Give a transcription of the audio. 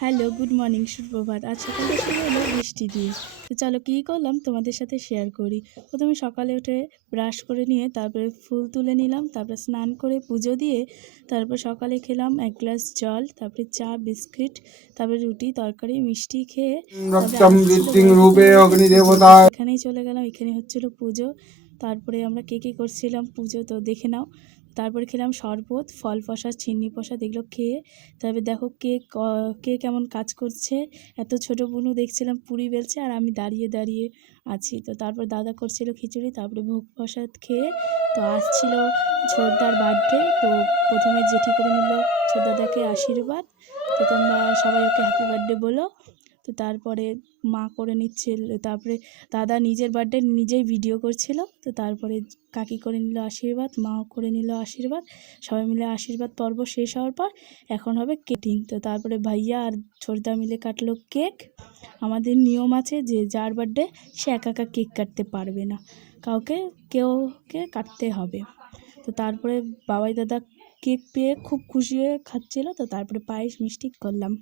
Hello, good morning, সুপ্রভাত। আজ সকালটা শুরু হলো বৃষ্টি দিয়ে। তো চলো কী করলাম তোমাদের সাথে শেয়ার করি। প্রথমে সকালে উঠে ব্রাশ করে নিয়ে তারপরে ফুল তুলে নিলাম, তারপরে স্নান করে পুজো দিয়ে তারপর সকালে খেলাম 1 গ্লাস জল, তারপরে চা, বিস্কিট, তারপরে রুটি, তরকারি, মিষ্টি খেয়ে তারপরে এখানেই চলে গেলাম। এখানে হচ্ছিল পুজো। তারপরে আমরা কে করছিলাম পুজো তো দেখে নাও। তারপরে খেলাম শরবত, ফল প্রসাদ, চিনি প্রসাদ এগুলো খেয়ে তারপরে দেখো কে কেমন কাজ করছে। এত ছোট বুনু দেখছিলাম পুরি বেলছে আর আমি দাঁড়িয়ে দাঁড়িয়ে আছি। তো তারপর দাদা করছিল খিচুড়ি, তারপরে ভোগ প্রসাদ খেয়ে তো আসছিল ছোটদার বার্থডে। তো প্রথমে জেঠি করে নিল ছোটদাদাকে আশীর্বাদ। তো তোমরা সবাই ওকে হ্যাপি বার্থডে বলো। তো তারপরে মা করে নিচ্ছিল, তারপরে দাদা নিজের বার্থডে নিজেই ভিডিও করছিল। তো তারপরে কাকি করে নিল আশীর্বাদ, মাও করে নিল আশীর্বাদ। সবাই মিলে আশীর্বাদ পর্ব শেষ হওয়ার পর এখন হবে কেটিং। তো তারপরে ভাইয়া আর ছোটদা মিলে কাটলো কেক। আমাদের নিয়ম আছে যে যার বার্থডে সে একা একা কেক কাটতে পারবে না, কেউকে কাটতে হবে। তো তারপরে বাবাই দাদা কেক পেয়ে খুব খুশি হয়ে খাচ্ছিল। তো তারপরে পায়েস মিষ্টি করলাম।